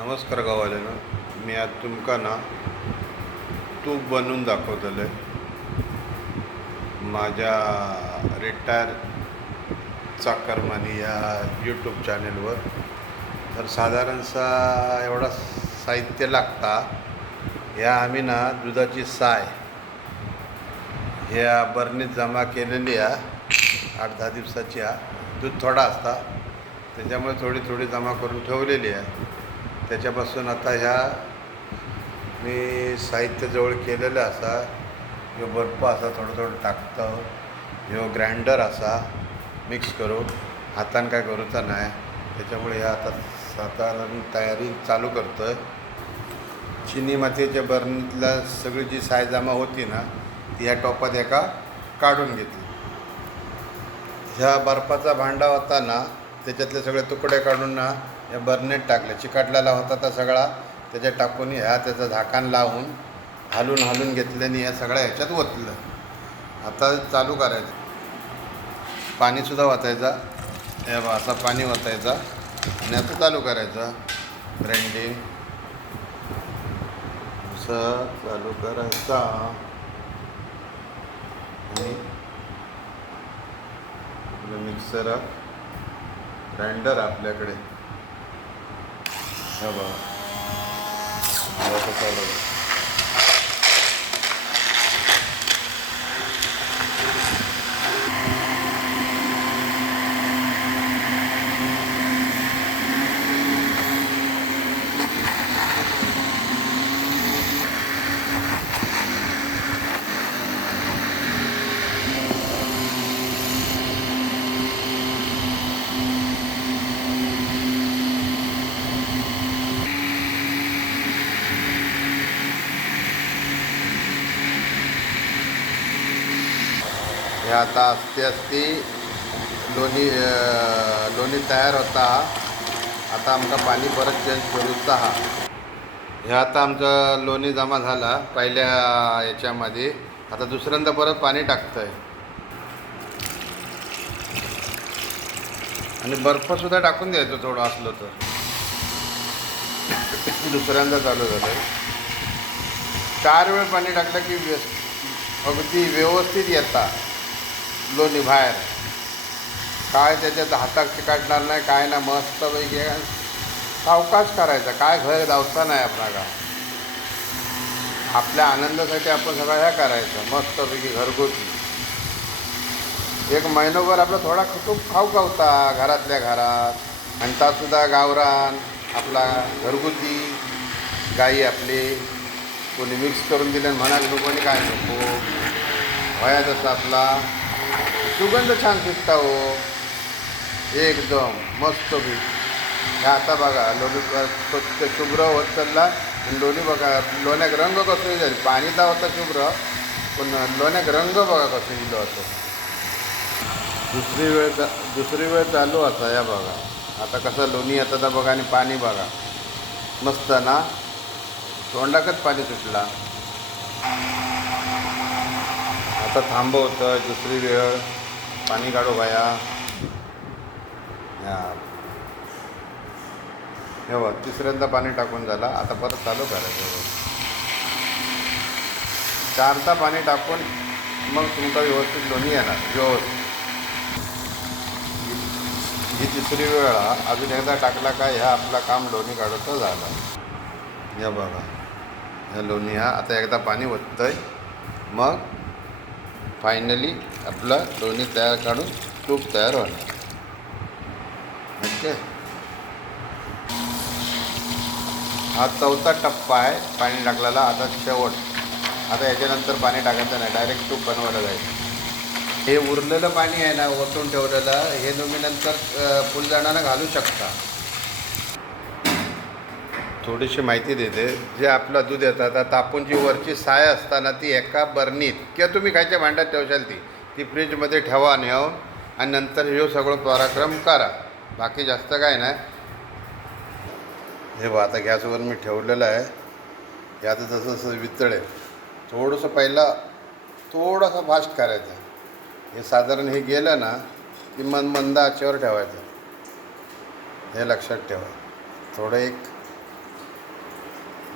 नमस्कार गावाल्यानं मी आज तुमका ना तूप बनवून दाखवतले माझ्या रिटायर चाकरमानी या यूट्यूब चॅनेलवर तर साधारणसा एवढा साहित्य लागता ह्या आम्ही ना दुधाची साय ह्या बरणीत जमा केलेली आहे आठ दहा दिवसाची आहे दूध थोडा असता त्याच्यामुळे थोडी थोडी जमा करून ठेवलेली आहे त्याच्यापासून आता ह्या मी साहित्य जवळ केलेलं असा ह्यो बर्फ असा थोडं थोडं टाकतं ह्यो ग्राइंडर असा मिक्स करून हातान काय करूचा नाही. त्याच्यामुळे ह्या आता साधारण तयारी चालू करतो चिनी मातीच्या बरणीतल्या सगळी जी सायजामा होती ना ती ह्या टॉपात एका काढून घेतली. ह्या बर्फाचा भांडा होता ना त्याच्यातले सगळे तुकडे काढून ना या बर्नेट टाकले. चिकटलेला होता तर सगळा. त्याच्यात टाकून ह्या त्याचं झाकण लावून हालून हालून घेतल्याने या सगळ्या ह्याच्यात ओतलं. आता चालू करायचं. पाणीसुद्धा वाचायचा हे बा असा पाणी वाचायचा आणि आता चालू करायचं. ग्राइंडिंग. असं चालू करायचा. आणि मिक्सर ग्राइंडर आपल्याकडे. हे बघा हे आता चालू आहे. हे आता असते असते लोणी लोणी तयार होता. आता आमचा पाणी परत चेंज करूचा हा हे आता आमचं लोणी जमा झाला पहिल्या याच्यामध्ये. आता दुसऱ्यांदा परत पाणी टाकतं आहे आणि बर्फसुद्धा टाकून द्यायचं थोडं असलं तर. दुसऱ्यांदा चालू झालं चार वेळ पाणी टाकलं की व्य अगदी व्यवस्थित येतात लोणी बाहेर. काय त्याच्यात हातात चिकाटणार नाही काय ना मस्तपैकी सावकाश करायचा. काय घर धावता नाही आपल्याला आपल्या आनंदासाठी आपण सगळं ह्या करायचं. मस्तपैकी घरगुती. एक महिनोभर आपला थोडा खूप खाऊ खावता घरातल्या घरात. आणि गावरान आपला घरगुती गाई आपली. कोणी मिक्स करून दिले म्हणा लोकांनी काय नको. वयात असं आपला. सुगंध छान सुटता हो. एकदम मस्त बी. ह्या आता बघा लोणी स्वच्छ शुभ्र होत चालला. लोणी बघा लोण्याक रंग कसं येईल पाणी तर होतं शुभ्र पण लोण्याक रंग बघा कसं येईल होतं दुसरी वेळ दुसरी वेळ चालू असा या बघा. आता कसं लोणी येतं तर बघा आणि पाणी बघा. मस्त ना? तोंडाकच पाणी सुटला आता थांबवतं दुसरी वेळ. पाणी काढू बाया. या हे बघ तिसऱ्यांदा पाणी टाकून झाला आता परत चालू करायचं. चारदा पाणी टाकून मग तुमचा व्यवस्थित लोणी येणार व्यवस्थित. ही तिसरी वेळ अजून एकदा टाकला का ह्या आपला काम लोणी काढूचं झालं. या बघा. ह्या लोणी हा. आता एकदा पाणी ओततंय. मग फायनली आपलं लोणी तयार काढून तूप तयार होणार. ओके हा चौथा टप्पा आहे पाणी टाकलेला. आता शेवट. आता याच्यानंतर पाणी टाकायचं नाही. डायरेक्ट तूप बनवायला जाईल हे उरलेलं पाणी आहे ना ओतून ठेवलेलं. हे तुम्ही नंतर अ, फुलझाडांना घालू शकता. थोडीशी माहिती देते. जे आपलं दूध येतं आता तापून जी वरची साय असताना ती एका बरणीत किंवा तुम्ही खायच्या भांड्यात ठेवशाल ती ती फ्रीजमध्ये ठेवा नेऊन आणि नंतर हे सगळं पराक्रम करा. बाकी जास्त काय नाही. हे बघा आता गॅसवर मी ठेवलेलं आहे. हे आता जसं जसं वितळे थोडंसं पहिला थोडंसं फास्ट करायचं. हे साधारण हे गेलं ना की मन मंद आचेवर ठेवायचं. हे लक्षात ठेवा. थोडं एक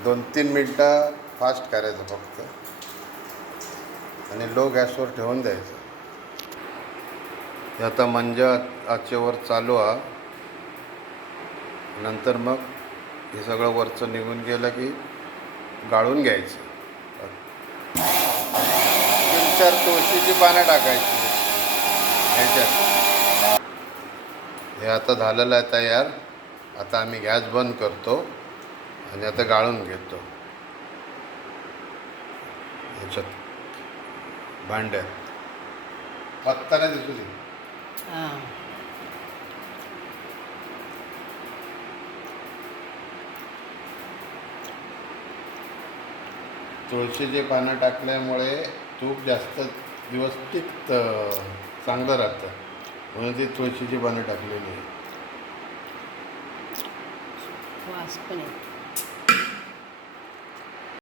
दोन तीन मिनटं फास्ट करायचं फक्त. आणि लो गॅसवर ठेवून द्यायचं. हे आता मंजा आचेवर चालू आहे नंतर मग हे सगळं वरचं निघून गेलं की गाळून घ्यायचं. तीन चार तुळशीची पानं टाकायची. ह्याच्यात. हे आता झालेलं आहे तयार. आता आम्ही गॅस बंद करतो. आणि आता गाळून घेतो. ह्याच्यात भांड्यात पत्ता नाही दिसू दे. तुळशीचे पानं टाकल्यामुळे तूप जास्त दिवस टिकतं चांगलं राहतं. म्हणून ती तुळशीची पानं टाकलेली आहे. वास पण येतो.